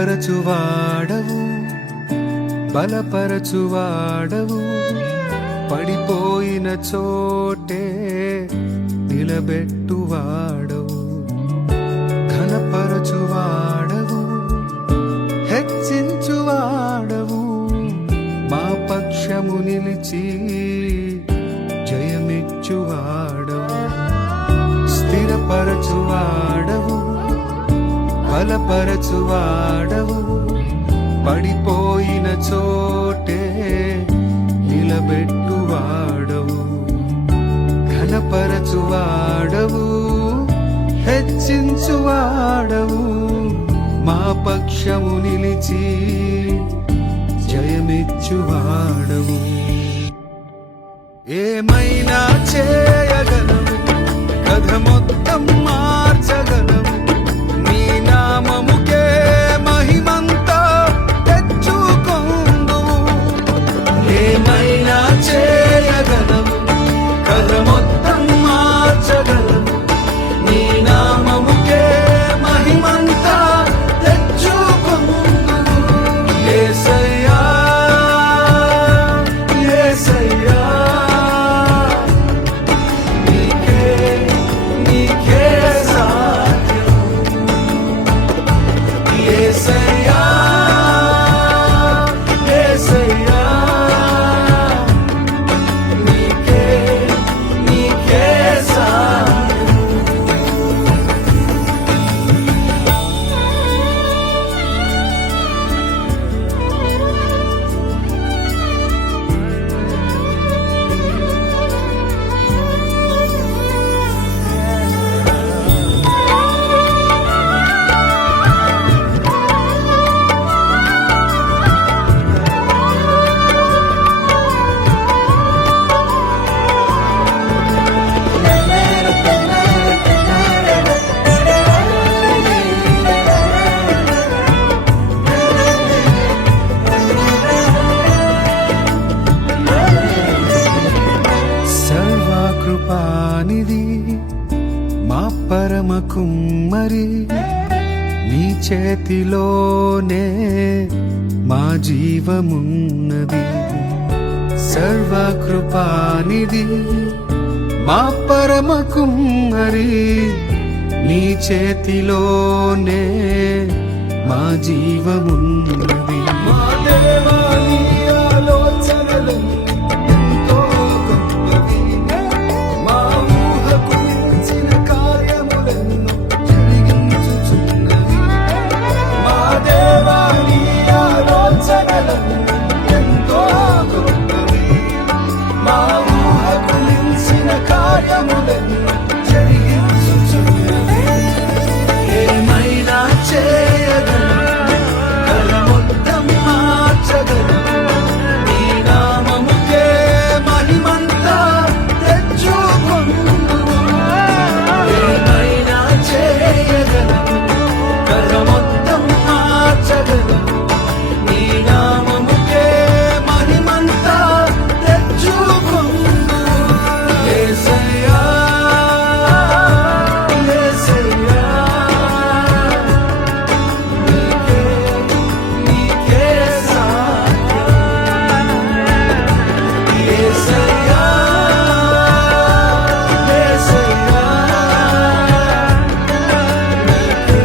స్థిరపరచువాడవు, బలపరచువాడవు, పడిపోయిన చోటే నిలబెట్టువాడవు, ఘనపరచువాడవు, హెచ్చించువాడవు, మా పక్షము నిలిచి జయమిచ్చువాడవు, స్థిరపరచువాడవు, బలపరచువాడవు, పడిపోయిన చోటే నిలబెట్టువాడవు, ఘనపరచువాడవు, హెచ్చించువాడవు, మా పక్షము నిలిచి జయమిచ్చువాడవు. ఏమైనా చేయగలవు, కథ మొత్తం మార్చగలవు, నీ నామముకే మహిమంతా తెచ్చుకొందువు. ఏమైనా చేయగలవు, కథ మొత్తం మార్చగలవు, నీ నామముకే మహిమంతా తెచ్చుకొందువు. యేసయ్యా యేసయ్యా, నీకే సాధ్యం. యేసయ్యా యేసయ్యా, నీకే సాధ్యం. సర్వకృపానిధి మా పరమ కుమ్మరి, నీ చేతిలోనే మా జీవమున్నది. సర్వకృపానిధి మా పరమ కుమ్మరి, నీ చేతిలోనే మా జీవమున్నది. మా దేవా, నీ ఆలోచనలు ఎంతో గొప్పవి, మా ఊహకు మించిన కార్యములెన్నో జరిగించుచున్నవి. మా దేవా, నీ ఆలోచనలు ఎంతో గొప్పవి, మా ఊహకు మించిన కార్యములెన్నో జరిగించుచున్నవి. ఏమైనా చేయగలవు, కథ మొత్తం మార్చగలవు, నీ నామముకే మహిమంతా తెచ్చుకొందువు. ఏమైనా చేయగలవు, కథ మొత్తం మార్చగలవు, నీ నామముకే మహిమంతా తెచ్చుకొందువు. యేసయ్యా యేసయ్యా, నీకే సాధ్యం. యేసయ్యా యేసయ్యా, నీకే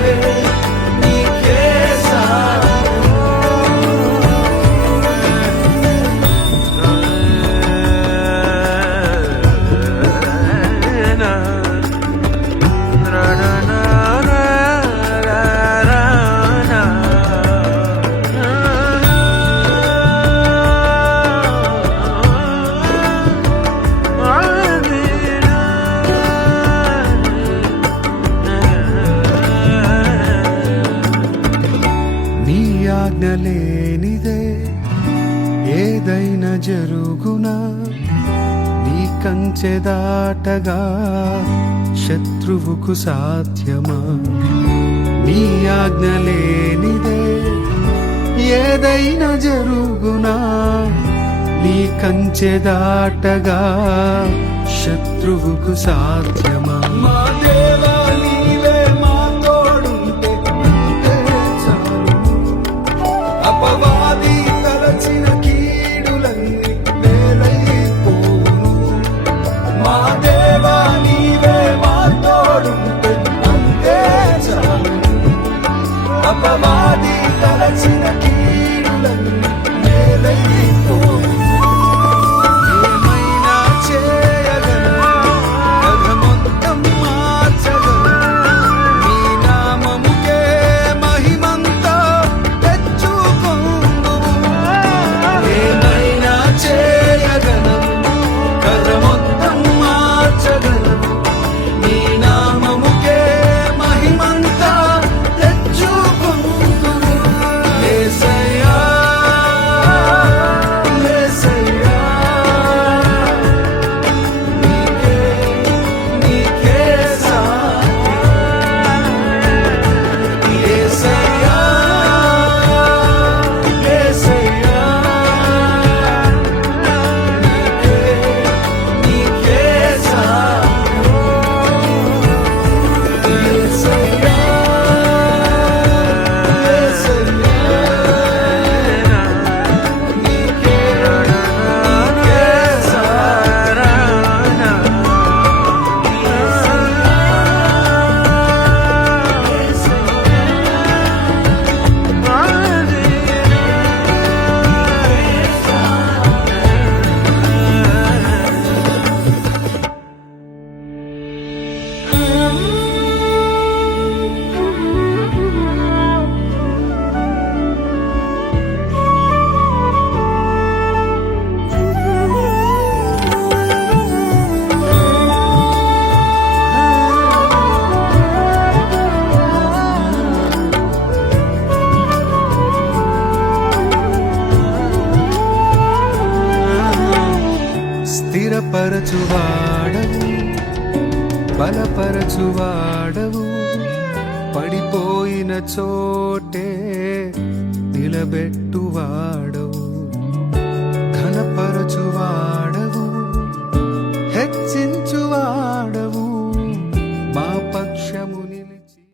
నీ ఆజ్ఞ లేనిదే ఏదైనా జరుగునా, నీ కంచె దాటగా శత్రువుకు సాధ్యమా. నీ ఆజ్ఞ లేనిదే ఏదైనా జరుగునా, నీ కంచె దాటగా శత్రువుకు సాధ్యమా. మా దేవా, నీవే మా తోడుంటే అంతే చాలును. అపవాది తలచిన కీడులన్నీ మేలైపోవు. ఏమైనా చేయగలను, కథ మొత్తం మార్చగలను. నీ నామముకే మహిమంతా తెచ్చుకొందువు. ఏమైనా చేయగలను, కథ మొత్తం మార్చగలను. నీ నామముకే మహిమంతా తెచ్చుకొందువు. యేసయ్యా, యేసయ్యా, నీకే, నీకే సాధ్యం. యేసయ్యా, యేసయ్యా, నీకే, నీకే సాధ్యం. యేసయ్యా, యేసయ్యా, నీకే, నీకే స్థిరపరచువాడవు, బలపరచువాడవు. పడిపోయిన చోటే నిలబెట్టువాడవు. ఘనపరచువాడవు,